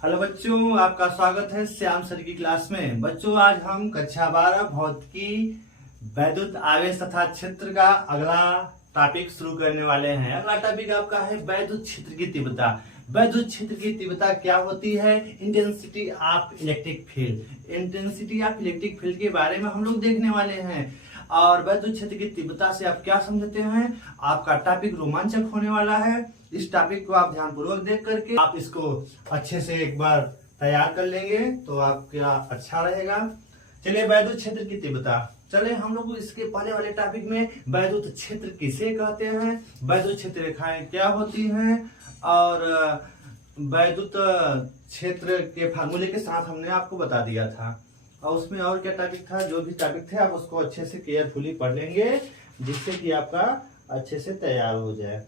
Hello बच्चों, आपका स्वागत है श्याम सर की क्लास में। बच्चों, आज हम कक्षा 12 भौतिकी वैद्युत आवेश तथा क्षेत्र का अगला टॉपिक शुरू करने वाले हैं। अगला टॉपिक आपका है वैद्युत क्षेत्र की तीव्रता। वैद्युत क्षेत्र की तीव्रता क्या होती है? Intensity of electric field. Intensity of electric field के बारे में हम लोग देखने वाले हैं। और वैद्युत क्षेत्र की तीव्रता से आप क्या समझते हैं? आपका टॉपिक रोमांचक होने वाला है। इस टॉपिक को आप ध्यानपूर्वक देख करके आप इसको अच्छे से एक बार तैयार कर लेंगे तो आपका अच्छा रहेगा। चलिए, वैद्युत क्षेत्र की तीव्रता। चले हम लोग इसके पहले वाले टॉपिक में वैद्युत क्षेत्र किसे कहते हैं, वैद्युत क्षेत्र रेखाएं क्या होती हैं, और वैद्युत क्षेत्र के फार्मूले के साथ हमने आपको बता दिया था। और उसमें और क्या टॉपिक था? जो भी टॉपिक थे आप उसको अच्छे से केयरफुली पढ़ लेंगे, जिससे कि आपका अच्छे से तैयार हो जाए।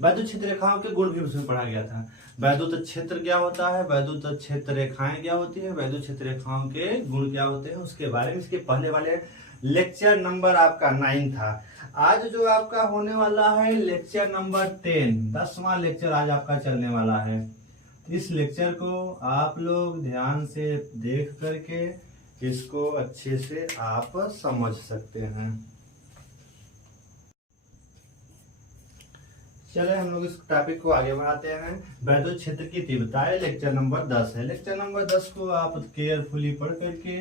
वैद्युत क्षेत्र रेखाओं के गुण भी उसमें पढ़ा गया था। वैद्युत क्षेत्र क्या होता है, वैद्युत क्षेत्र रेखाएं क्या होती है, वैद्युत क्षेत्र रेखाओं के गुण क्या होते हैं, उसके बारे में इसके पहले वाले लेक्चर नंबर आपका 9 था। आज जो आपका होने वाला है लेक्चर नंबर 10, 10वां लेक्चर आज आपका चलने वाला है। इस लेक्चर को आप लोग ध्यान से देख करके इसको अच्छे से आप समझ सकते हैं। चले हम लोग इस टॉपिक को आगे बढ़ाते हैं। वैद्युत क्षेत्र की तीव्रता है, लेक्चर नंबर 10 है। लेक्चर नंबर 10 को आप केयरफुली पढ़ करके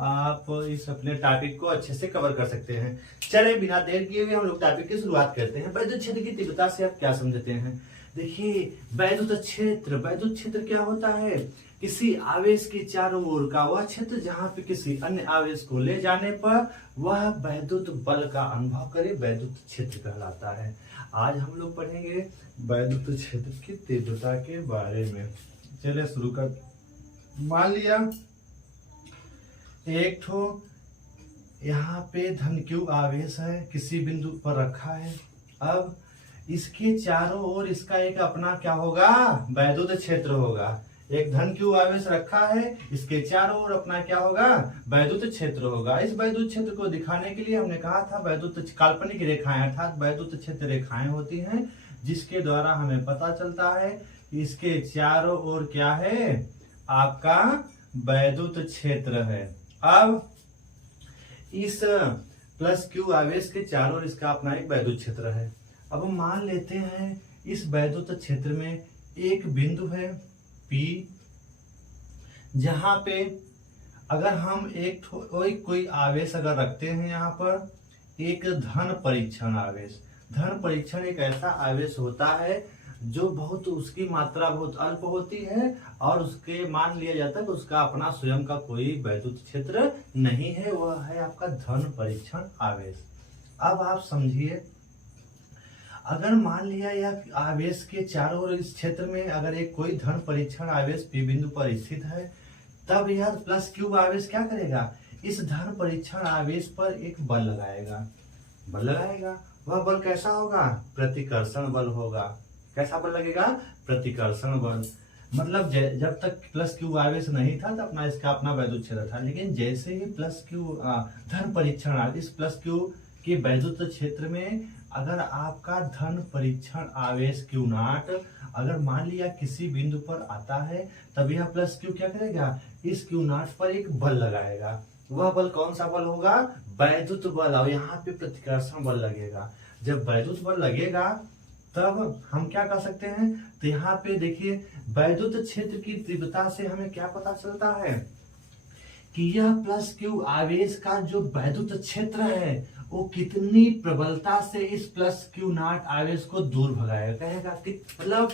आप इस अपने टॉपिक को अच्छे से कवर कर सकते हैं। चले बिना देर किए हुए हम लोग टॉपिक की शुरुआत करते हैं। वैद्युत क्षेत्र की तीव्रता से आप क्या समझते हैं? देखिए, वैद्युत क्षेत्र क्या होता है? किसी आवेश के चारों ओर का वह क्षेत्र जहां पे किसी अन्य आवेश को ले जाने पर वह वैद्युत बल का अनुभव करे, वैद्युत क्षेत्र कहलाता है। आज हम लोग पढ़ेंगे वैद्युत क्षेत्र की तीव्रता के बारे में। चलिए शुरू कर। मान लिया एक ठो यहाँ पे धन क्यू आवेश है, किसी बिंदु पर रखा है। अब इसके चारों ओर इसका एक अपना क्या होगा? वैद्युत क्षेत्र होगा। एक धन क्यू आवेश रखा है, इसके चारों ओर अपना क्या होगा? वैद्युत क्षेत्र होगा। इस वैद्युत क्षेत्र को दिखाने के लिए हमने कहा था वैद्युत काल्पनिक रेखाएं अर्थात वैद्युत क्षेत्र रेखाएं होती हैं, जिसके द्वारा हमें पता चलता है कि इसके चारों ओर क्या है? आपका वैद्युत क्षेत्र है। अब इस प्लस क्यू आवेश के चारों ओर इसका अपना एक वैद्युत क्षेत्र है। अब हम मान लेते हैं इस वैद्युत क्षेत्र में एक बिंदु है P, जहां पे अगर हम एक कोई आवेश अगर रखते हैं यहाँ पर, एक धन परीक्षण एक ऐसा आवेश होता है जो उसकी मात्रा बहुत अल्प होती है और उसके मान लिया जाता है कि उसका अपना स्वयं का कोई वैद्युत क्षेत्र नहीं है, वह है आपका धन परीक्षण आवेश। अब आप समझिए, अगर मान लिया यह आवेश के चारों ओर इस क्षेत्र में अगर एक कोई धन परीक्षण आवेश P बिंदु पर स्थित है, तब यह प्लस क्यू आवेश क्या करेगा? इस धन परीक्षण आवेश पर एक बल लगाएगा। वह बल कैसा होगा? प्रतिकर्षण बल होगा। कैसा बल लगेगा? प्रतिकर्षण बल। मतलब जब तक प्लस क्यू आवेश नहीं था तब इसका अपना वैद्युत क्षेत्र था, लेकिन जैसे ही प्लस क्यू धन परीक्षण आवेश प्लस क्यू के वैद्युत क्षेत्र में अगर आपका धन परीक्षण आवेश Q नॉट अगर मान लिया किसी बिंदु पर आता है, तब यह प्लस क्यू क्या करेगा? इस Q नॉट पर एक बल लगाएगा। वह बल कौन सा बल होगा? वैद्युत बल। और यहाँ पे प्रतिकर्षण बल लगेगा। जब वैद्युत बल लगेगा तब हम क्या कर सकते हैं? तो यहाँ पे देखिए, वैद्युत क्षेत्र की तीव्रता से हमें क्या पता चलता है कि यह प्लस क्यू आवेश का जो वैद्युत क्षेत्र है वो कितनी प्रबलता से इस प्लस क्यू नॉट आवेश को दूर भगाएगा। कहेगा कि मतलब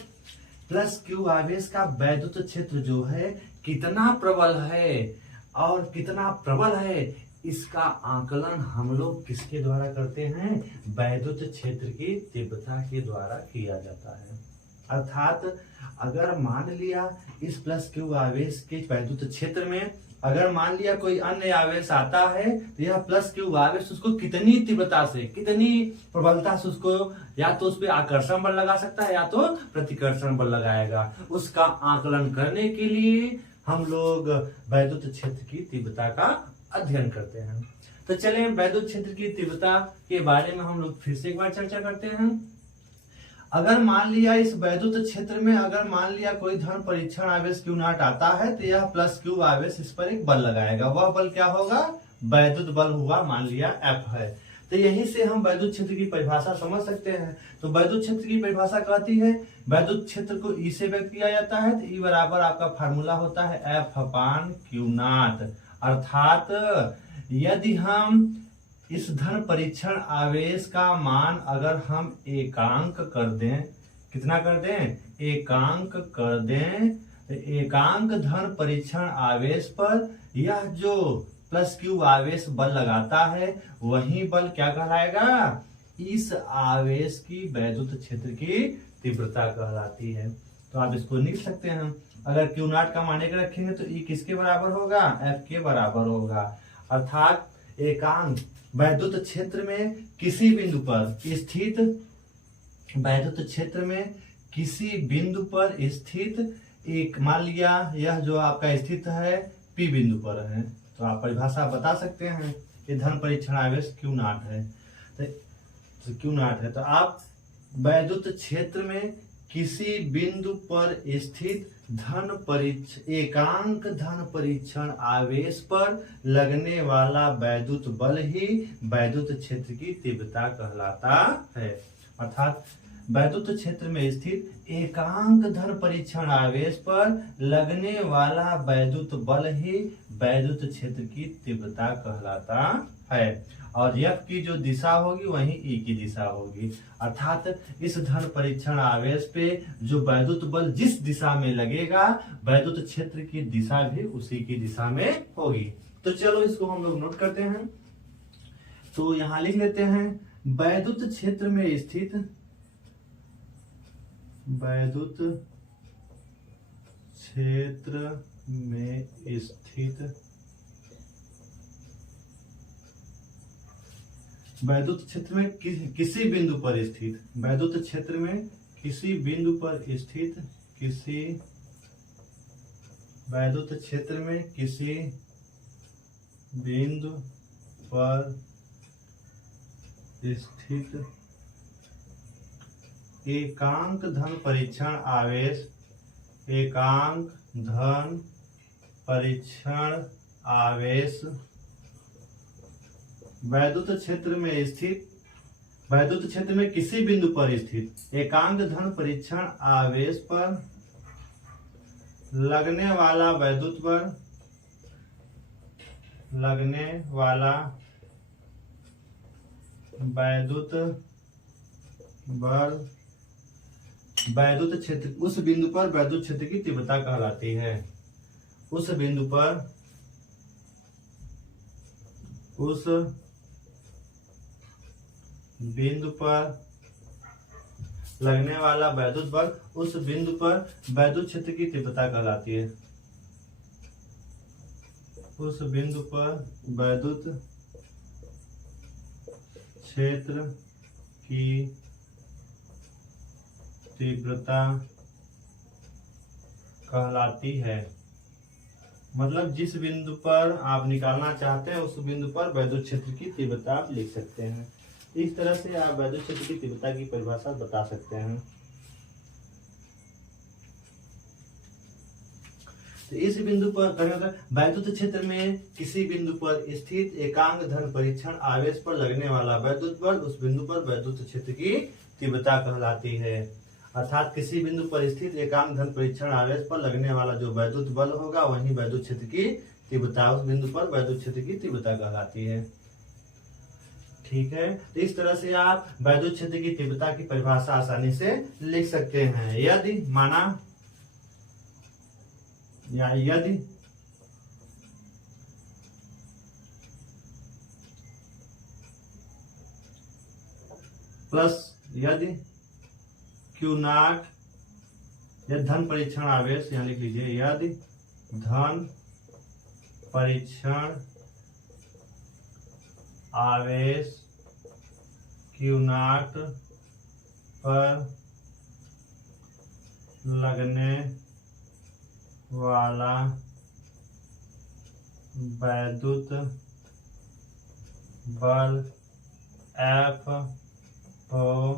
प्लस क्यू आवेश का वैद्युत क्षेत्र जो है कितना प्रबल है, और कितना प्रबल है इसका आकलन हम लोग किसके द्वारा करते हैं? वैद्युत क्षेत्र की तीव्रता के द्वारा किया जाता है। अर्थात अगर मान लिया इस प्लस क्यू आवेश के वैद्युत क्षेत्र में अगर मान लिया कोई अन्य आवेश आता है, तो यह प्लस क्यू आवेश उसको कितनी तीव्रता से, कितनी प्रबलता से उसको या तो उस पर आकर्षण बल लगा सकता है या तो प्रतिकर्षण बल लगाएगा। उसका आकलन करने के लिए हम लोग वैद्युत क्षेत्र की तीव्रता का अध्ययन करते हैं। तो चलें वैद्युत क्षेत्र की तीव्रता के बारे में हम लोग फिर से एक बार चर्चा करते हैं। अगर मान लिया इस वैद्युत क्षेत्र में अगर मान लिया कोई धन परीक्षण आवेश Q नॉट आता है तो यह प्लस Q आवेश इस पर एक बल लगाएगा। वह बल क्या होगा? वैद्युत बल हुआ, मान लिया F है। तो यहीं से हम वैद्युत क्षेत्र की परिभाषा समझ सकते हैं। तो वैद्युत क्षेत्र की परिभाषा कहती है वैद्युत क्षेत्र को E से व्यक्त किया जाता है। तो E बराबर आपका फार्मूला होता है F अपान Q नॉट। अर्थात यदि हम इस धन परीक्षण आवेश का मान अगर हम एकांक कर दें, कितना कर दें? एकांक कर दें, तो एकांक धन परीक्षण आवेश पर यह जो प्लस Q आवेश बल लगाता है वही बल क्या कहलाएगा? इस आवेश की वैद्युत क्षेत्र की तीव्रता कहलाती है। तो आप इसको लिख सकते हैं। अगर Q नॉट का मान एक रखेंगे तो E किसके बराबर होगा? F के बराबर होगा। अर्थात एकांक वैद्युत क्षेत्र में किसी बिंदु पर स्थित, वैद्युत क्षेत्र में किसी बिंदु पर स्थित एक, मान लिया यह जो आपका स्थित है P बिंदु पर है, तो आप परिभाषा बता सकते हैं कि धन परीक्षण आवेश Q नॉट है। तो Q नॉट है तो आप वैद्युत क्षेत्र में किसी बिंदु पर स्थित एकांक धन परीक्षण आवेश पर लगने वाला वैद्युत बल ही वैद्युत क्षेत्र की तीव्रता कहलाता है। अर्थात वैद्युत क्षेत्र में स्थित एकांक धन परीक्षण आवेश पर लगने वाला वैद्युत बल ही वैद्युत क्षेत्र की तीव्रता कहलाता है। और F की जो दिशा होगी वही E की दिशा होगी। अर्थात इस धन परीक्षण आवेश पे जो वैद्युत बल जिस दिशा में लगेगा वैद्युत क्षेत्र की दिशा भी उसी की दिशा में होगी। तो चलो इसको हम लोग नोट करते हैं। तो यहां लिख लेते हैं वैद्युत क्षेत्र में स्थित, वैद्युत क्षेत्र में स्थित, वैद्युत क्षेत्र में किसी बिंदु पर स्थित, वैद्युत क्षेत्र में किसी बिंदु पर स्थित, किसी वैद्युत क्षेत्र में किसी बिंदु पर स्थित एकांक धन परीक्षण आवेश, एकांक धन परीक्षण आवेश वैद्युत क्षेत्र में स्थित, वैद्युत क्षेत्र में किसी बिंदु पर स्थित एकांक धन परीक्षण आवेश पर लगने वाला वैद्युत बल, लगने वाला वैद्युत बल वैद्युत क्षेत्र, उस बिंदु पर वैद्युत क्षेत्र की तीव्रता कहलाती है। उस बिंदु पर, उस बिंदु पर लगने वाला वैद्युत बल, उस बिंदु पर वैद्युत क्षेत्र की तीव्रता कहलाती है। उस बिंदु पर वैद्युत क्षेत्र की तीव्रता कहलाती है। मतलब जिस बिंदु पर आप निकालना चाहते हैं उस बिंदु पर वैद्युत क्षेत्र की तीव्रता आप लिख सकते हैं। इस तरह से आप वैद्युत क्षेत्र की तीव्रता की परिभाषा बता सकते हैं। तो इस बिंदु पर वैद्युत क्षेत्र में किसी बिंदु पर स्थित एकांक धन परीक्षण आवेश पर लगने वाला वैद्युत बल, उस बिंदु पर वैद्युत क्षेत्र की तीव्रता कहलाती है। अर्थात किसी बिंदु पर स्थित एकांक धन परीक्षण आवेश पर लगने वाला जो वैद्युत बल होगा वही वैद्युत क्षेत्र की तीव्रता, उस बिंदु पर वैद्युत क्षेत्र की तीव्रता कहलाती है। ठीक है, तो इस तरह से आप वैद्युत क्षेत्र की तीव्रता की परिभाषा आसानी से लिख सकते हैं। यदि माना या यदि प्लस यदि Q नॉट, यदि धन परीक्षण आवेश, यहां लिख लीजिए, यदि धन परीक्षण आवेश Q नॉट पर लगने वाला वैद्युत बल F हो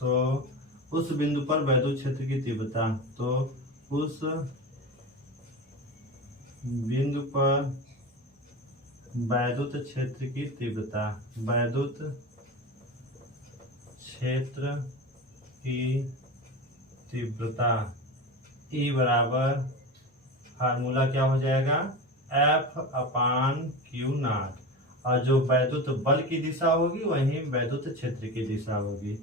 तो उस बिंदु पर वैद्युत क्षेत्र की तीव्रता, तो उस बिंदु पर वैद्युत क्षेत्र की तीव्रता, वैद्युत क्षेत्र की तीव्रता E बराबर फार्मूला क्या हो जाएगा, F/Q0, और जो वैद्युत बल की दिशा होगी वही वैद्युत क्षेत्र की दिशा होगी।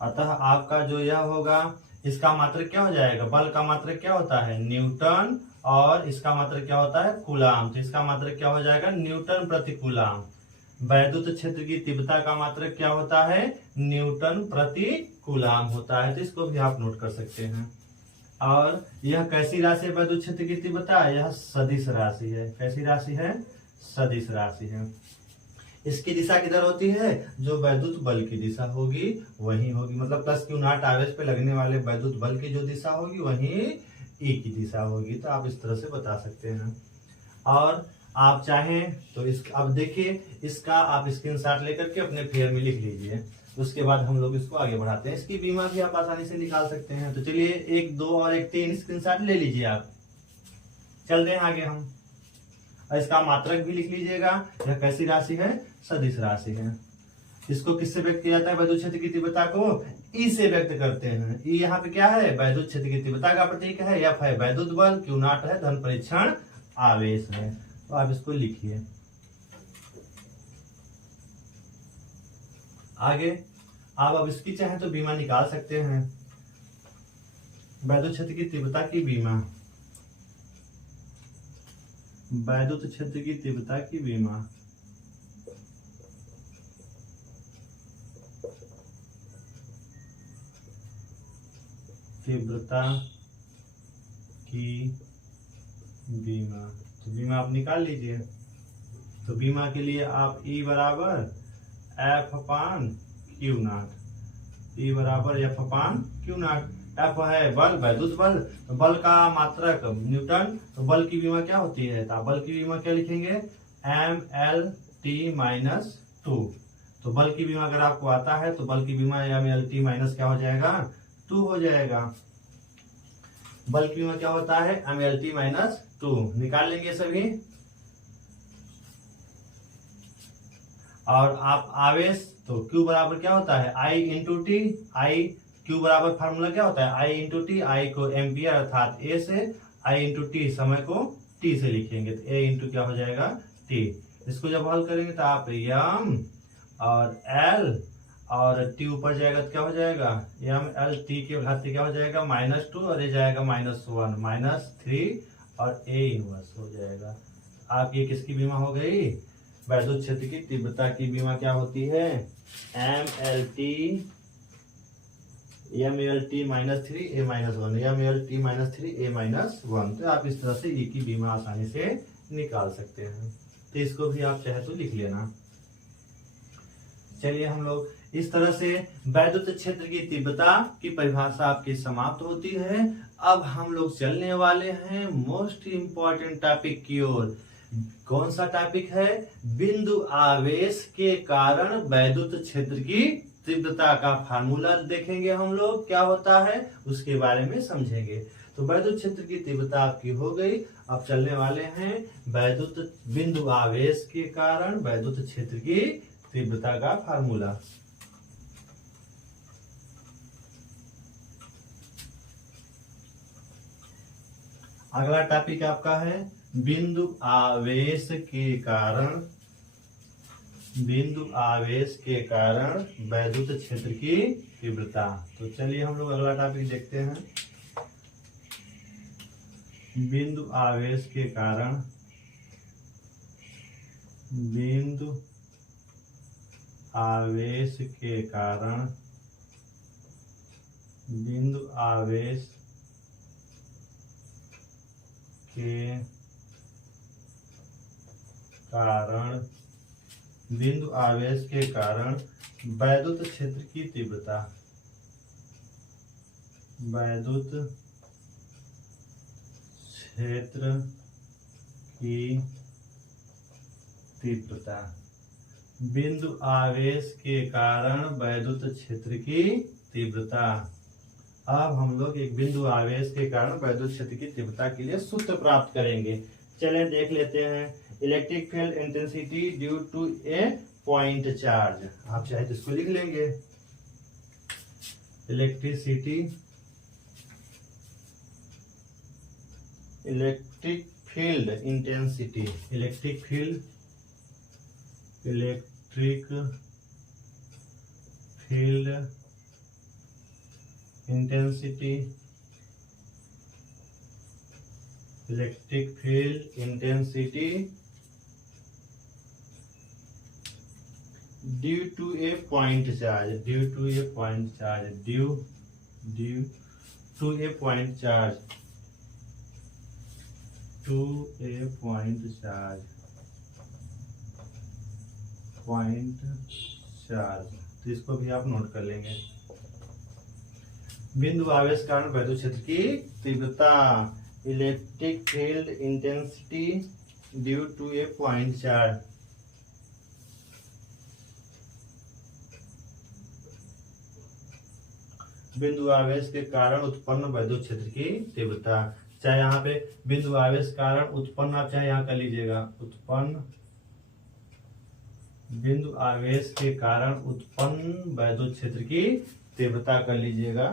अतः आपका जो यह होगा, इसका मात्रक क्या हो जाएगा, बल का मात्रक क्या होता है न्यूटन, और इसका मात्रक क्या होता है कूलाम, तो इसका मात्रक क्या हो जाएगा न्यूटन प्रति कूलाम। वैद्युत क्षेत्र की तीव्रता का मात्रक क्या होता है, न्यूटन प्रति कूलाम होता है, तो इसको भी आप नोट कर सकते हैं। और यह कैसी राशि है वैद्युत क्षेत्र की तीव्रता, यह सदिश राशि है। कैसी राशि है, सदिश राशि है। इसकी दिशा किधर होती है, जो वैद्युत बल की दिशा होगी वही होगी, मतलब +Q0 आवेश पे लगने वाले वैद्युत बल की जो दिशा होगी वही E की दिशा होगी। तो आप इस तरह से बता सकते हैं। और आप चाहें तो अब देखिए, इसका आप स्क्रीनशॉट लेकर के अपने फेयर में लिख लीजिए, उसके बाद हम लोग इसको आगे बढ़ाते हैं। इसकी बीमा भी आप आसानी से निकाल सकते हैं। तो चलिए 1, 2 और 1, 3 स्क्रीनशॉट ले लीजिए आप। चलते हैं आगे हम, और इसका मात्रक भी लिख लीजिएगा। यह कैसी राशि है, सदिश राशि है। इसको किससे व्यक्त किया जाता है, वैद्युत क्षेत्र की तीव्रता को E से व्यक्त करते हैं। E यहाँ पे क्या है, वैद्युत क्षेत्र की तीव्रता का प्रतीक है। F है वैद्युत बल, Q0 है धन परीक्षण आवेश है। तो आप इसको लिखिए। आगे आप अब इसकी चाहे तो बीमा निकाल सकते हैं। वैद्युत क्षेत्र की तीव्रता की बीमा, वैद्युत क्षेत्र की तीव्रता की बीमा, तीव्रता की बीमा, तो बीमा आप निकाल लीजिए। तो बीमा के लिए आप E बराबर F/Q0, E बराबर F/Q0। F है बल, वैद्युत बल, तो बल का मात्रक न्यूटन, तो बल की बीमा क्या होती है, तो बल की बीमा क्या लिखेंगे, mLt-2। तो बल की बीमा अगर आपको आता है तो बल की बीमा mLt माइनस क्या हो जाएगा, 2 हो जाएगा। बल की बीमा क्या होता है, mLt-2। निकाल लेंगे सभी। और आप आवेश, तो Q बराबर क्या होता है, I into T. I Q बराबर फार्मूला क्या होता है, I इंटू टी। I को एम्पियर अर्थात A से, I इंटू टी समय को T से लिखेंगे, तो A इंटू क्या हो जाएगा T। इसको जब हल करेंगे तो आप M और L और T ऊपर जाएगा तो क्या हो जाएगा, mLt के घातीय क्या हो जाएगा -2, और ये जाएगा -1, -3 और A इनवर्स हो जाएगा। आप ये किसकी बीमा हो गई, वैद्युत क्षेत्र की तीव्रता की बीमा क्या होती है, mLt -3 A -1, mLt -3 A -1। तो आप इस तरह से E की बीमा आसानी से निकाल सकते हैं। तो इसको भी आप चाहे तो लिख लेना। चलिए हम लोग इस तरह से वैद्युत क्षेत्र की तीव्रता की परिभाषा आपकी समाप्त होती है। अब हम लोग चलने वाले हैं मोस्ट इंपॉर्टेंट टॉपिक की ओर। कौन सा टॉपिक है, बिंदु आवेश के कारण वैद्युत क्षेत्र की तीव्रता का फार्मूला देखेंगे हम लोग, क्या होता है उसके बारे में समझेंगे। तो वैद्युत क्षेत्र की तीव्रता आपकी हो गई। अब चलने वाले हैं वैद्युत बिंदु आवेश के कारण वैद्युत क्षेत्र की तीव्रता का फार्मूला। अगला टॉपिक आपका है बिंदु आवेश के कारण, बिंदु आवेश के कारण वैद्युत क्षेत्र की तीव्रता। तो चलिए हम लोग अगला टॉपिक देखते हैं। बिंदु आवेश के कारण, बिंदु आवेश के कारण, बिंदु आवेश के कारण, बिंदु आवेश के कारण वैद्युत क्षेत्र की तीव्रता, वैद्युत क्षेत्र की तीव्रता। बिंदु आवेश के कारण वैद्युत क्षेत्र की तीव्रता। अब हम लोग एक बिंदु आवेश के कारण वैद्युत क्षेत्र की तीव्रता के लिए सूत्र प्राप्त करेंगे। चलें देख लेते हैं। Electric field intensity due to a point charge, आप चाहे तो इसको लिख लेंगे। Electric field intensity, electric field intensity, electric field intensity due to a point charge, due to a point charge, due to a point charge, to a point charge, point charge, तो इसको भी आप नोट कर लेंगे। बिंदु आवेश कारण वैद्युत क्षेत्र की तीव्रता, electric field intensity due to a point charge. बिंदु आवेश के कारण उत्पन्न वैद्युत क्षेत्र की तीव्रता, चाहे यहाँ पे बिंदु आवेश कारण उत्पन्न, आप चाहे यहाँ कर लीजिएगा, उत्पन्न बिंदु आवेश के कारण उत्पन्न वैद्युत क्षेत्र की तीव्रता कर लीजिएगा।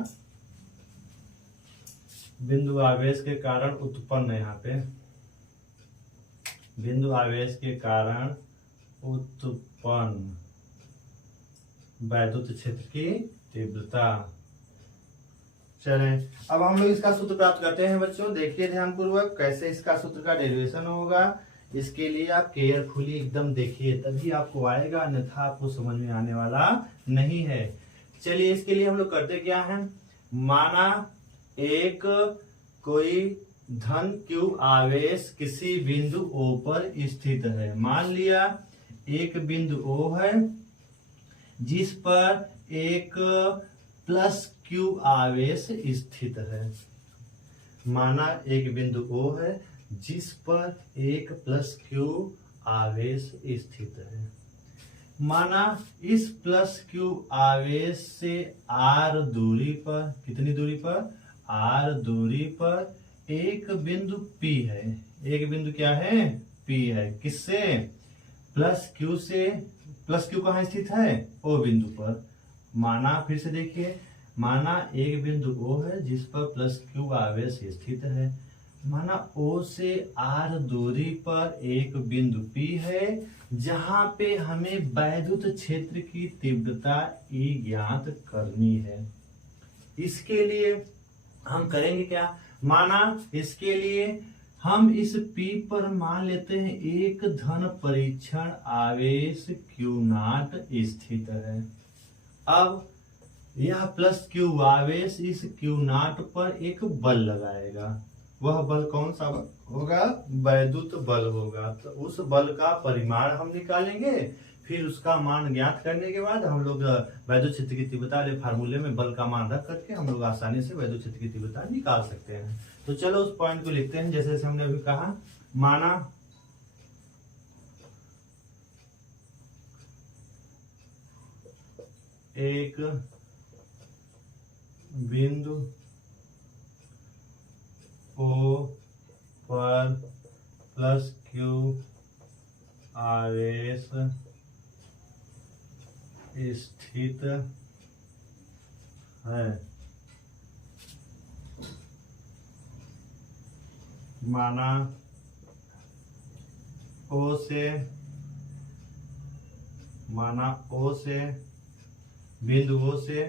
बिंदु आवेश के कारण उत्पन्न, यहाँ पे बिंदु आवेश के कारण उत्पन्न वैद्युत क्षेत्र की तीव्रता। चलें अब हम लोग इसका सूत्र प्राप्त करते हैं बच्चों। देखिए ध्यानपूर्वक कैसे इसका सूत्र का डेरिवेशन होगा। इसके लिए आप केयरफुली एकदम देखिए, तभी आपको आएगा, अन्यथा आपको समझ में आने वाला नहीं है। चलिए इसके लिए हम लोग करते क्या है, माना एक कोई धन Q आवेश किसी बिंदु O पर स्थित है। मान लिया एक बिंदु O है जिस पर एक प्लस Q आवेश स्थित है। माना एक बिंदु O है जिस पर एक प्लस Q आवेश स्थित है। माना इस प्लस Q आवेश से R दूरी पर, कितनी दूरी पर, R दूरी पर एक बिंदु P है। एक बिंदु क्या है, P है। किससे, प्लस Q से। प्लस Q कहाँ स्थित है, O बिंदु पर। माना फिर से देखिए, माना एक बिंदु O है जिस पर प्लस Q आवेश स्थित है। माना O से R दूरी पर एक बिंदु P है जहां पे हमें वैद्युत क्षेत्र की तीव्रता E ज्ञात करनी है। इसके लिए हम करेंगे क्या, माना इसके लिए हम इस P पर मान लेते हैं एक धन परीक्षण आवेश Q0 स्थित है। अब यह प्लस Q आवेश इस Q0 पर एक बल लगाएगा। वह बल कौन सा होगा, वैद्युत बल होगा। तो उस बल का परिमाण हम निकालेंगे, फिर उसका मान ज्ञात करने के बाद हम लोग वैद्युत क्षेत्र की तीव्रता वाले फार्मूले में बल का मान रख करके हम लोग आसानी से वैद्युत क्षेत्र की तीव्रता निकाल सकते हैं। तो चलो उस पॉइंट को लिखते हैं जैसे जैसे हमने अभी कहा। माना एक बिंदु O पर प्लस Q आवेश स्थित है। माना O से बिंदु O से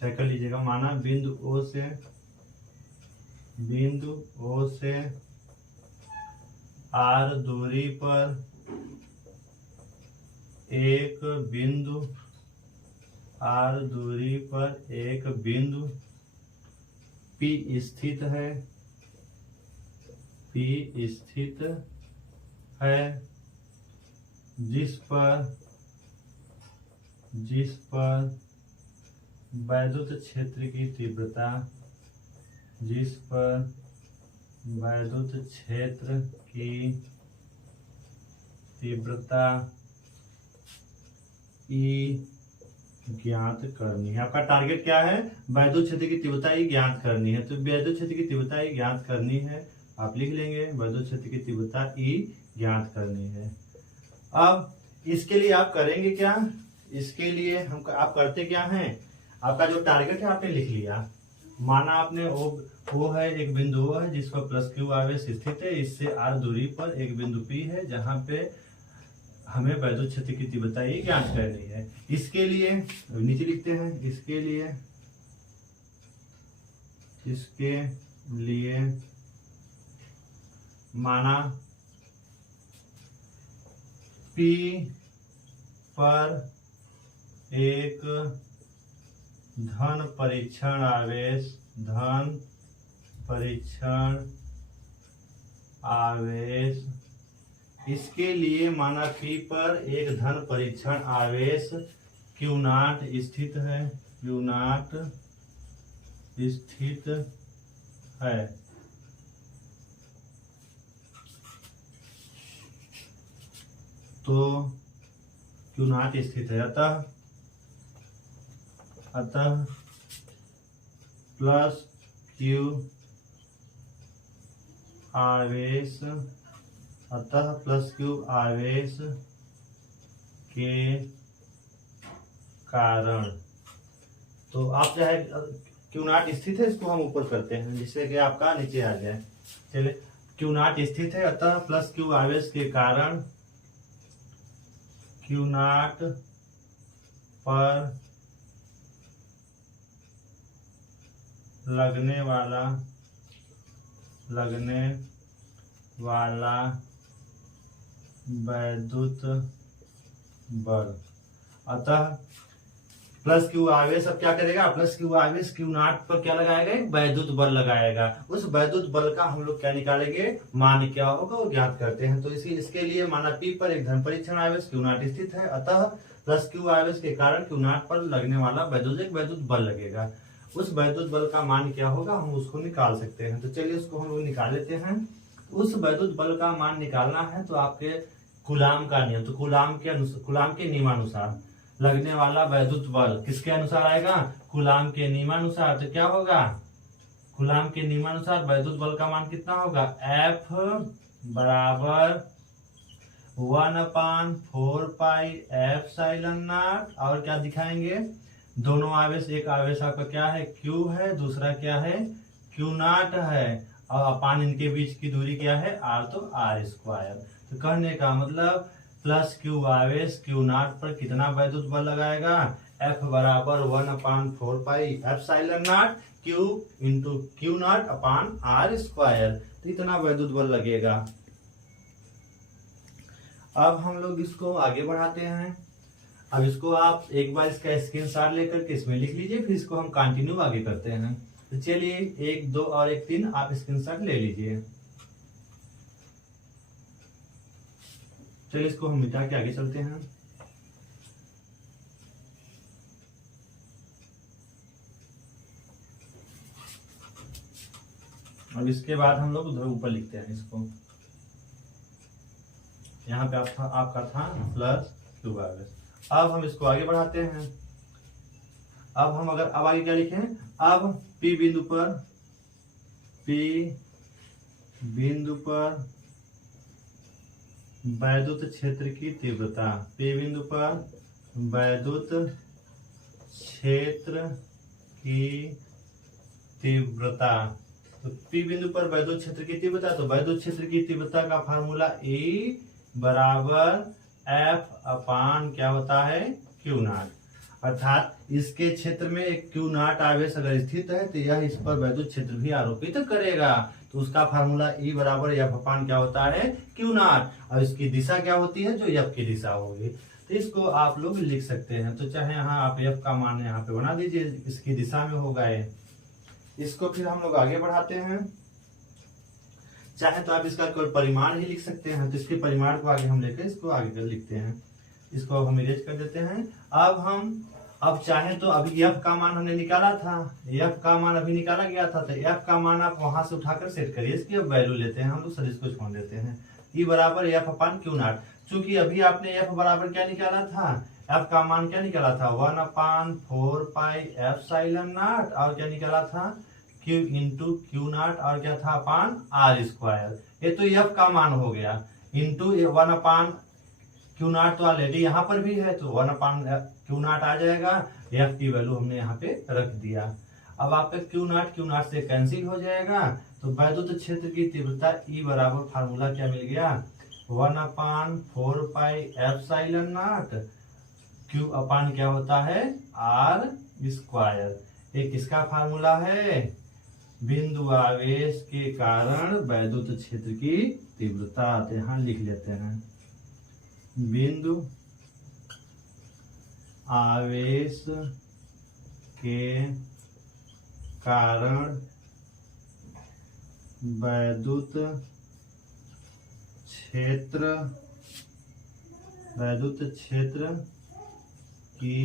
चेक कर लीजिएगा। माना बिंदु O से R दूरी पर एक बिंदु P स्थित है, जिस पर वैद्युत क्षेत्र की तीव्रता ई ज्ञात करनी है। आपका टारगेट क्या है? वैद्युत क्षेत्र की तीव्रता ई ज्ञात करनी है। तो वैद्युत क्षेत्र की तीव्रता ई ज्ञात करनी है, आप लिख लेंगे वैद्युत क्षेत्र की तीव्रता ई ज्ञात करनी है। अब इसके लिए आप करेंगे क्या? इसके लिए आप करते क्या हैं? आपका जो टारगेट है आपने लिख लिया। माना आपने वो है एक बिंदु वो है जिस पर प्लस क्यू आवेश स्थित है, इससे आर दूरी पर एक बिंदु पी है जहां पे हमें वैद्युत क्षेत्र की तीव्रता ये ज्ञात करनी है। इसके लिए नीचे लिखते हैं, इसके लिए माना P पर एक धन परीक्षण आवेश इसके लिए माना P पर एक धन परीक्षण आवेश Q नॉट स्थित है। तो Q नॉट स्थित है, अतः प्लस Q आवेश के कारण, तो आप चाहे Q नॉट स्थित है इसको हम ऊपर करते हैं जिससे कि आपका नीचे आ जाए। चलिए, Q नॉट स्थित है अतः प्लस Q आवेश के कारण Q नॉट पर लगने वाला वैद्युत बल, अतः प्लस क्यू आवेश अब क्या करेगा? प्लस क्यू आवेश Q नॉट पर क्या लगाएगा? एक वैद्युत बल लगाएगा। उस वैद्युत बल का हम लोग क्या निकालेंगे? मान क्या होगा वो ज्ञात करते हैं। तो इसके लिए माना P पर एक धन परीक्षण आवेश Q नॉट स्थित है, अतः प्लस क्यू आवेश के कारण Q नॉट पर लगने वाला वैद्युत बल लगेगा। उस वैद्युत बल का मान क्या होगा हम उसको निकाल सकते हैं। तो चलिए उसको हम लोग निकाल लेते हैं। उस वैद्युत बल का मान निकालना है तो आपके कूलाम का नियम, तो कूलाम के नियमानुसार लगने वाला वैद्युत बल किसके अनुसार आएगा? कूलाम के नियमानुसार। तो क्या होगा? कूलाम के नियमानुसार वैद्युत बल का मान कितना होगा? F बराबर 1/4 पाई एप्सिलॉन नॉट, और क्या दिखाएंगे? दोनों आवेश, एक आवेश आपका क्या है? Q है, दूसरा क्या है? Q नॉट है, और अपान इनके बीच की दूरी क्या है? R, तो R²। तो कहने का मतलब प्लस Q आवेश Q नॉट पर कितना वैद्युत बल लगाएगा? F बराबर 1/4 pi epsilon not Q into Q not upon R², तो इतना वैद्युत बल लगेगा। अब हम लोग इसको आगे बढ़ाते हैं। अब इसको आप एक बार इसका स्क्रीनशॉट लेकर के इसमें लिख लीजिए, फिर इसको हम कंटिन्यू आगे करते हैं। तो चलिए 1, 2 और 1, 3 आप स्क्रीनशॉट ले लीजिए। चलिए इसको हम मिटा के आगे चलते हैं। अब इसके बाद हम लोग उधर ऊपर लिखते हैं इसको। यहाँ पे आपका था प्लस Q आवेश। अब हम इसको आगे बढ़ाते हैं। अब आगे क्या लिखें? अब P बिंदु पर वैद्युत क्षेत्र की तीव्रता, P बिंदु पर वैद्युत क्षेत्र की तीव्रता, तो P बिंदु पर वैद्युत क्षेत्र की तीव्रता, तो वैद्युत क्षेत्र की तीव्रता का फार्मूला E बराबर F अपान क्या होता है? Q not. अर्थात इसके क्षेत्र में एक Q नॉट आवेश अगर स्थित है तो यह इस पर वैद्युत क्षेत्र भी आरोपित करेगा, तो उसका फार्मूला E बराबर F अपान क्या होता है? Q not. और इसकी दिशा क्या होती है? जो F की दिशा होगी। तो इसको आप लोग लिख सकते हैं। तो चाहे यहाँ आप F का मान यहाँ पे बना दीजिए, इसकी दिशा में होगा ये। इसको फिर हम लोग आगे बढ़ाते हैं। चाहे तो आप इसका कोई परिमाण ही लिख सकते हैं, तो इसके परिमाण को आगे हम लेकर इसको आगे कर लिखते हैं। इसको अब हम इरेज कर देते हैं। अब चाहे तो अभी F का मान हमने निकाला था, F का मान अभी निकाला गया था, तो F का मान आप वहां से उठाकर सेट करिए। इसकी अब वैल्यू लेते हैं हम लोग, सर इसको छोड़ देते हैं। E बराबर F अपान Q नॉट। चूंकि अभी आपने F बराबर क्या निकाला था? एफ का मान क्या निकला था 1/4πε0 और क्या निकला था Q इंटू क्यू नॉट और क्या था अपान आर स्क्वायर। ये तो एफ का मान हो गया इंटू 1/Q0 तो ऑलरेडी यहाँ पर भी है तो 1/Q0 आ जाएगा। एफ की वैल्यू हमने यहाँ पे रख दिया। अब आपका Q0 से कैंसिल हो जाएगा तो वैद्युत क्षेत्र की तीव्रता E बराबर फार्मूला क्या मिल गया 1/4πε0 Q अपान क्या होता है आर स्क्वायर। ये किसका फार्मूला है बिंदु आवेश के कारण वैद्युत क्षेत्र की तीव्रता। तो यहाँ लिख लेते हैं बिंदु आवेश के कारण वैद्युत क्षेत्र की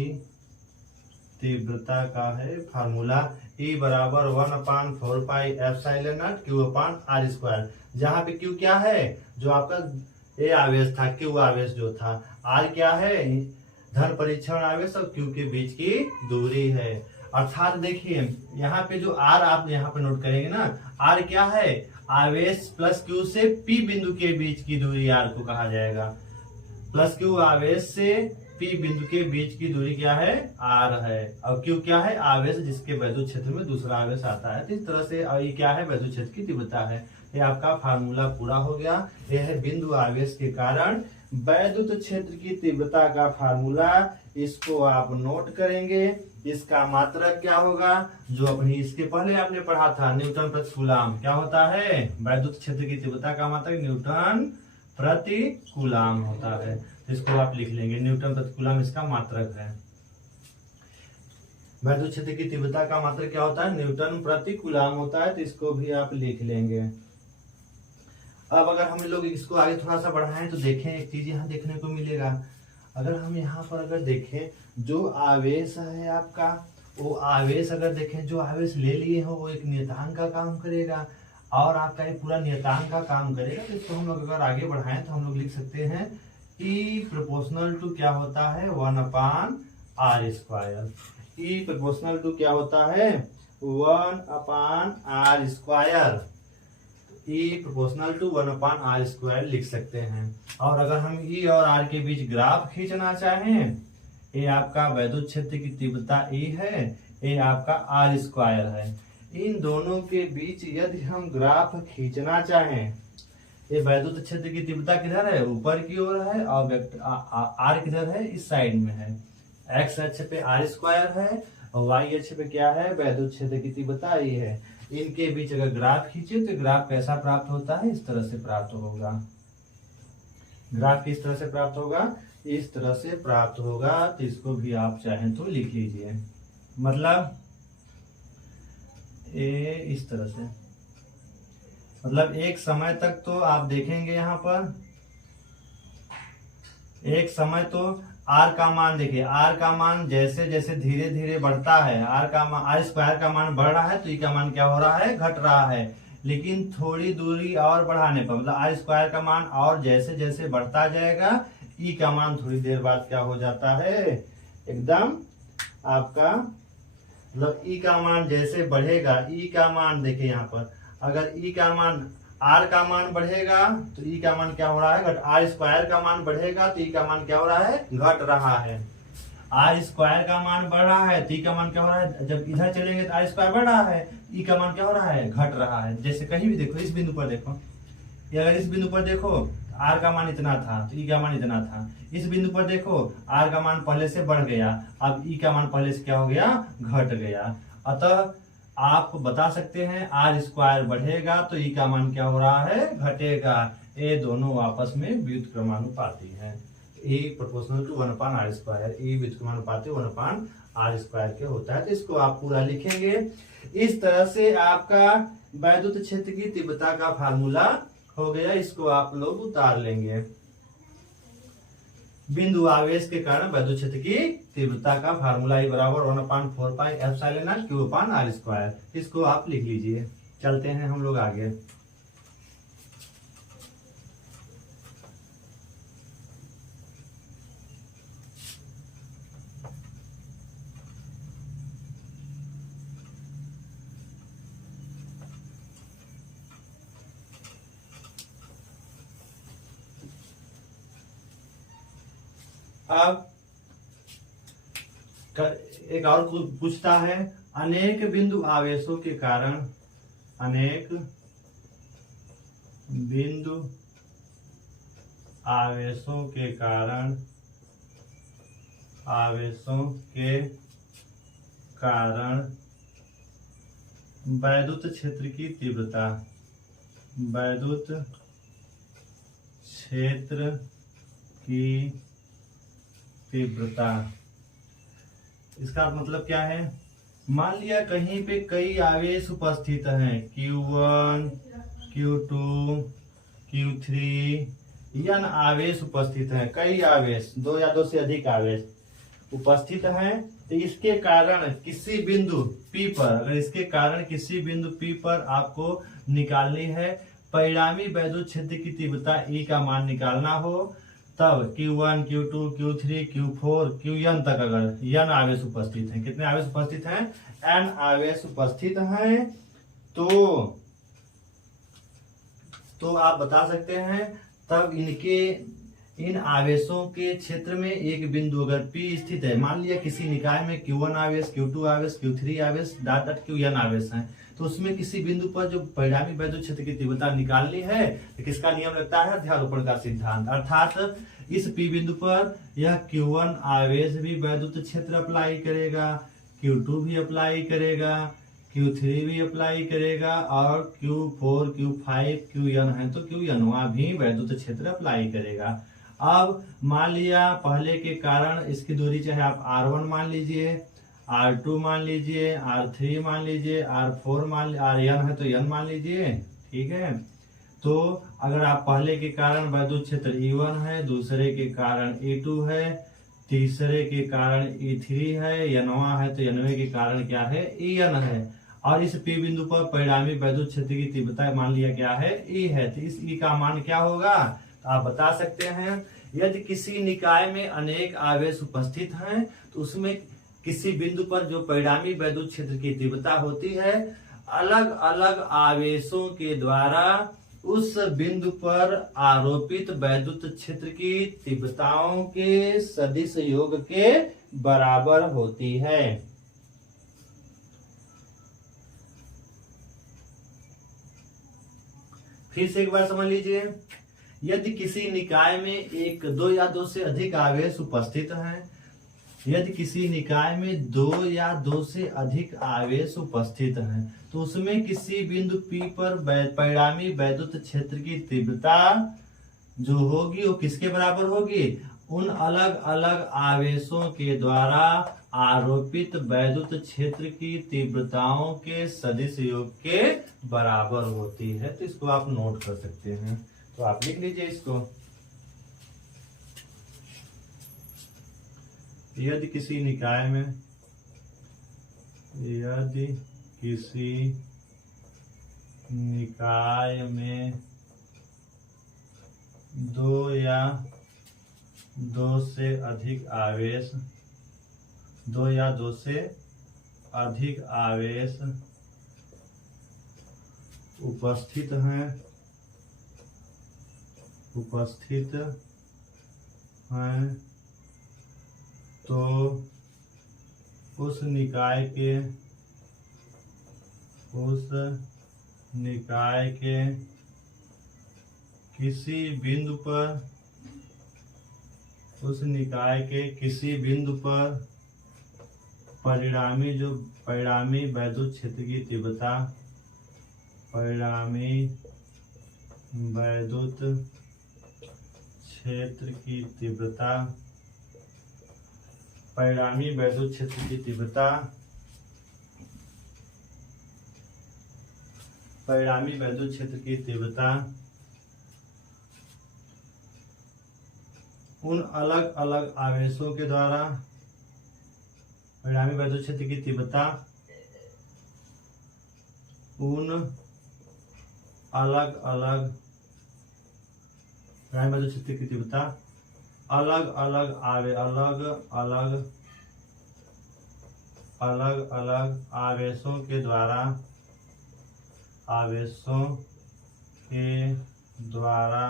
तीव्रता का है फार्मूला E बराबर 1/4πε0 Q अपान आर स्क्वायर। जहाँ पे Q क्या है जो आपका ए आवेश था Q आवेश जो था R क्या है धन परीक्षण आवेश और Q के बीच की दूरी है। अर्थात देखिए यहाँ पे जो R आप यहाँ पे नोट करेंगे ना R क्या है आवेश प्लस Q से P बिंदु के बीच की दूरी R को कहा जाएगा। प्लस Q आवेश से P बिंदु के बीच की दूरी क्या है R है और Q क्या है आवेश जिसके वैद्युत क्षेत्र में दूसरा आवेश आता है। तो इस तरह से और ये क्या है वैद्युत क्षेत्र की तीव्रता है। ये आपका फार्मूला पूरा हो गया। यह है बिंदु आवेश के कारण वैद्युत क्षेत्र की तीव्रता का फार्मूला। इसको आप नोट करेंगे। इसका मात्रक क्या होगा जो अपनी इसके पहले आपने पढ़ा था न्यूटन प्रति कूलाम। क्या होता है वैद्युत क्षेत्र की तीव्रता का मात्रक न्यूटन प्रति कूलाम होता है। इसको आप लिख लेंगे न्यूटन प्रति कूलाम इसका मात्रक है। वैद्युत क्षेत्र की तीव्रता का मात्रक क्या होता है न्यूटन प्रति कूलाम होता है। तो इसको भी आप लिख लेंगे। अब अगर हम लोग इसको आगे थोड़ा सा बढ़ाएं तो देखें एक चीज यहाँ देखने को मिलेगा। अगर हम यहाँ पर अगर देखें जो आवेश है आपका वो आवेश अगर देखें जो आवेश ले लिए हो वो एक नियतांक का काम करेगा और आपका ये पूरा नियतांक का काम करेगा। तो इसको हम लोग अगर आगे बढ़ाएं तो हम लोग लिख सकते हैं E प्रोपोर्शनल टू क्या होता है 1/r²। E प्रोपोर्शनल टू क्या होता है 1/r²। E proportional to 1/r² लिख सकते हैं। और अगर हम E और R के बीच ग्राफ खींचना चाहें ये आपका वैद्युत क्षेत्र की तीव्रता E है ये आपका r² है। इन दोनों के बीच यदि हम ग्राफ खींचना चाहें ये वैद्युत क्षेत्र की तीव्रता किधर है ऊपर की ओर है और R किधर है इस साइड में है। x अक्ष पे r² है और y अक्ष पे क्या है वैद्युत क्षेत्र की तीव्रता E है। इनके बीच अगर ग्राफ खींचे तो ग्राफ कैसा प्राप्त होता है इस तरह से प्राप्त होगा। ग्राफ किस तरह से प्राप्त होगा इस तरह से प्राप्त होगा। तो इसको भी आप चाहें तो लिख लीजिए मतलब इस तरह से मतलब एक समय तक तो आप देखेंगे यहाँ पर एक समय तो R का मान देखिए R का मान जैसे जैसे धीरे धीरे बढ़ता है R स्क्वायर का मान बढ़ रहा है तो E का मान क्या हो रहा है घट रहा है। लेकिन थोड़ी दूरी और बढ़ाने पर मतलब r² का मान और जैसे जैसे बढ़ता जाएगा E का मान थोड़ी देर बाद क्या हो जाता है एकदम आपका मतलब E का मान जैसे बढ़ेगा E का मान देखिए यहाँ पर अगर E का मान R का मान बढ़ेगा तो E का मान क्या हो रहा है r² का मान बढ़ेगा तो E का मान क्या हो रहा है घट रहा है। r² का मान बढ़ रहा है तो E का मान क्या हो रहा है जब इधर चलेंगे तो r² बढ़ रहा है E का मान क्या हो रहा है घट रहा है। जैसे कहीं भी देखो इस बिंदु पर देखो अगर इस बिंदु पर देखो R का मान इतना था तो E का मान इतना था। इस बिंदु पर देखो R का मान पहले से बढ़ गया अब E का मान पहले से क्या हो गया घट गया। अतः आप बता सकते हैं r² बढ़ेगा तो E का मान क्या हो रहा है घटेगा। ये दोनों आपस में व्युत्क्रमानुपाती है। E proportional to 1/r²। E व्युत्क्रमानुपाती 1/r² के होता है। तो इसको आप पूरा लिखेंगे। इस तरह से आपका वैद्युत क्षेत्र की तीव्रता का फार्मूला हो गया। इसको आप लोग उतार लेंगे। बिंदु आवेश के कारण वैद्युत क्षेत्र की तीव्रता का फार्मूला E बराबर 1/4πε0 Q/r²। इसको आप लिख लीजिए। चलते हैं हम लोग आगे। अब एक और पूछता है, अनेक बिंदु आवेशों के कारण, अनेक बिंदु आवेशों के कारण, आवेशों के कारण वैद्युत क्षेत्र की तीव्रता, वैद्युत क्षेत्र की तीव्रता। इसका मतलब क्या है? मान लिया कहीं पे कई आवेश उपस्थित हैं, Q1, Q2, Q3, n आवेश उपस्थित हैं, कई आवेश, दो या दो से अधिक आवेश उपस्थित हैं। तो इसके कारण किसी बिंदु P पर, अगर इसके कारण किसी बिंदु P पर आपको निकालनी है परिणामी वैद्युत क्षेत्र की तीव्रता E का मान निकालना हो, तब Q1, Q2, Q3, Q4, Qn तक अगर n आवेश उपस्थित हैं, कितने आवेश उपस्थित हैं? n आवेश उपस्थित हैं, तो आप बता सकते हैं तब इन आवेशों के क्षेत्र में एक बिंदु अगर P स्थित है, मान लिया किसी निकाय में Q1 आवेश, Q2 आवेश, Q3 आवेश, डॉट डॉट Qn आवेश हैं, तो उसमें किसी बिंदु पर जो परिणामी वैद्युत क्षेत्र की तीव्रता निकालनी है, तो किसका नियम लगता है? अध्यारोपण का सिद्धांत। अर्थात इस P बिंदु पर यह Q1 आवेश भी वैद्युत क्षेत्र अप्लाई करेगा, Q2 भी अप्लाई करेगा, Q3 भी अप्लाई करेगा, और Q4, Q5, Qn है तो Qn भी वैद्युत क्षेत्र अप्लाई करेगा। अब मान लिया पहले के कारण इसकी दूरी चाहे आप R1 मान लीजिए, R2 मान लीजिए, R3 मान लीजिए, R4 मान लीजिए, Rn है तो n मान लीजिए, ठीक है। तो अगर आप पहले के कारण वैद्युत क्षेत्र E1 है, दूसरे के कारण E2 है, तीसरे के कारण E3 है, nवां है तो nवें के कारण क्या है? En है। और इस P बिंदु पर परिणामी वैद्युत क्षेत्र की तीव्रता मान लिया क्या है? E है। तो इस E का मान क्या होगा? तो आप बता सकते हैं, यदि किसी निकाय में अनेक आवेश उपस्थित हैं तो उसमें किसी बिंदु पर जो परिणामी वैद्युत क्षेत्र की तीव्रता होती है, अलग अलग आवेशों के द्वारा उस बिंदु पर आरोपित वैद्युत क्षेत्र की तीव्रताओं के सदिश योग के बराबर होती है। फिर से एक बार समझ लीजिए, यदि किसी निकाय में एक, दो या दो से अधिक आवेश उपस्थित हैं, यदि किसी निकाय में दो या दो से अधिक आवेश उपस्थित हैं, तो उसमें किसी बिंदु P पर परिणामी वैद्युत क्षेत्र की तीव्रता जो होगी वो किसके बराबर होगी? उन अलग अलग आवेशों के द्वारा आरोपित वैद्युत क्षेत्र की तीव्रताओं के सदिश योग के बराबर होती है। तो इसको आप नोट कर सकते हैं, तो आप लिख लीजिए इसको। यदि किसी निकाय में, यदि किसी निकाय में दो या दो से अधिक आवेश, दो या दो से अधिक आवेश उपस्थित हैं, तो उस निकाय के किसी बिंदु पर, उस निकाय के किसी बिंदु पर परिणामी वैद्युत क्षेत्र की तीव्रता, परिणामी वैद्युत क्षेत्र की तीव्रता, परिणामी वैद्युत क्षेत्र की तीव्रता, परिणामी वैद्युत क्षेत्र की तीव्रता उन अलग अलग आवेशों के द्वारा, परिणामी वैद्युत क्षेत्र की तीव्रता उन अलग अलग परिणामी वैद्युत क्षेत्र की तीव्रता अलग अलग आवेशों के द्वारा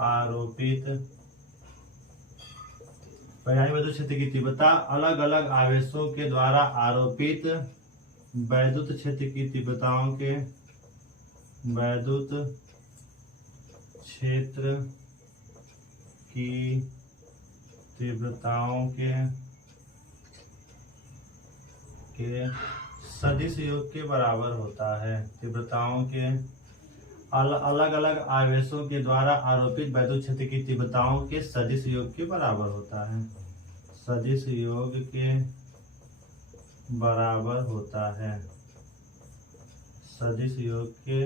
आरोपित परिणामी वैद्युत क्षेत्र की तीव्रता अलग अलग आवेशों के द्वारा आरोपित वैद्युत क्षेत्र की तीव्रताओं के वैद्युत क्षेत्र की तीव्रताओं के सदिश योग के बराबर होता है। तीव्रताओं के अलग अलग आवेशों के द्वारा आरोपित वैद्युत क्षेत्र की तीव्रताओं के सदिश योग के बराबर होता है। सदिश योग के बराबर होता है। सदिश योग के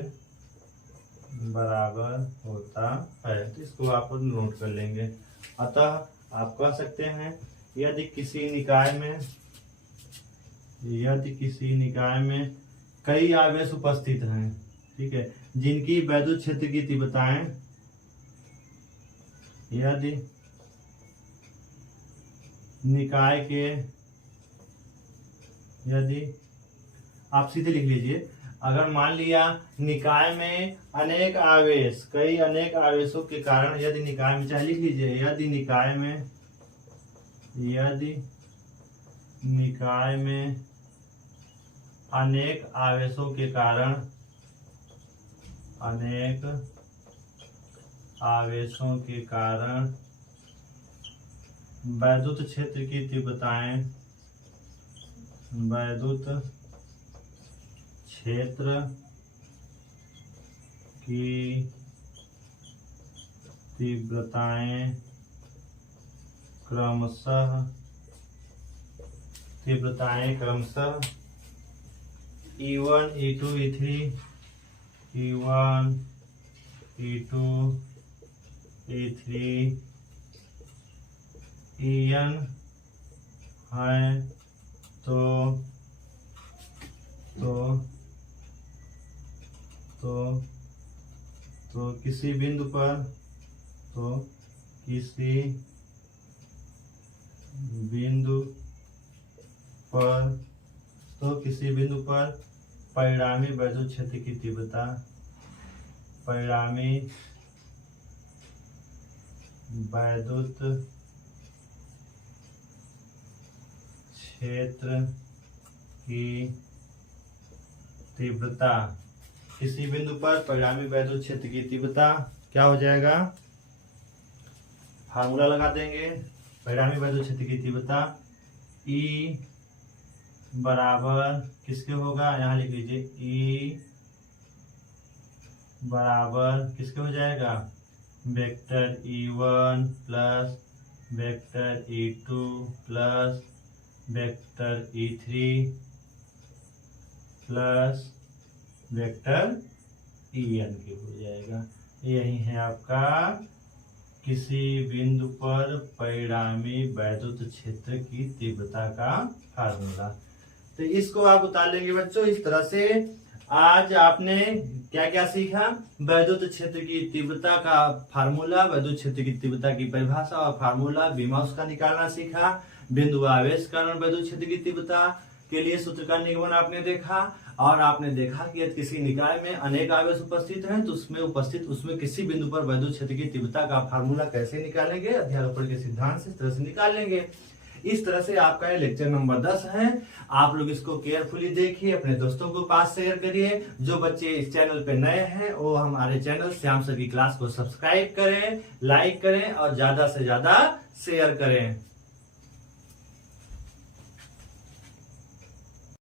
बराबर होता है। तो इसको आप नोट कर लेंगे। अतः आप कह सकते हैं यदि किसी निकाय में कई आवेश उपस्थित हैं, ठीक है, जिनकी वैद्युत क्षेत्र की तीव्रताएं यदि आप सीधे लिख लीजिए, अगर मान लिया निकाय में अनेक आवेशों के कारण यदि निकाय में, चाहे लिख लीजिए, यदि निकाय में अनेक आवेशों के कारण वैद्युत क्षेत्र की तीव्रताएं क्रमशः E1, E2, E3, E1, E2, E3, En है तो किसी बिंदु पर परिणामी वैद्युत क्षेत्र की तीव्रता किसी बिंदु पर परिणामी वैद्युत क्षेत्र की तीव्रता क्या हो जाएगा, फार्मूला लगा देंगे। परिणामी वैद्युत क्षेत्र की तीव्रता E बराबर किसके होगा, यहाँ लिख लीजिए, E बराबर किसके हो जाएगा, vector E1 plus vector E2 plus vector E3 plus vector En के हो जाएगा। यही है आपका किसी बिंदु पर परिणामी वैद्युत क्षेत्र की तीव्रता का फार्मूला। तो इसको आप उतार लेंगे बच्चों। इस तरह से आज आपने क्या क्या सीखा, वैद्युत क्षेत्र की तीव्रता का फार्मूला, वैद्युत क्षेत्र की तीव्रता की परिभाषा और फार्मूला, बीमाउस का निकालना सीखा, बिंदु आवेश कारण वैद्युत क्षेत्र की तीव्रता के लिए सूत्र का निगमन आपने देखा, और आपने देखा कि यदि किसी निकाय में अनेक आवेश उपस्थित हैं तो उसमें किसी बिंदु पर वैद्युत क्षेत्र की तीव्रता का फार्मूला कैसे निकालेंगे, अध्यारोपण के सिद्धांत से इस तरह से निकाल लेंगे। इस तरह से आपका ये लेक्चर नंबर 10 है। आप लोग इसको केयरफुली देखिए, अपने दोस्तों को पास शेयर करिए। जो बच्चे इस चैनल पे नए हैं वो हमारे चैनल श्याम सर की क्लास को सब्सक्राइब करें, लाइक करें और ज्यादा से ज्यादा शेयर करें।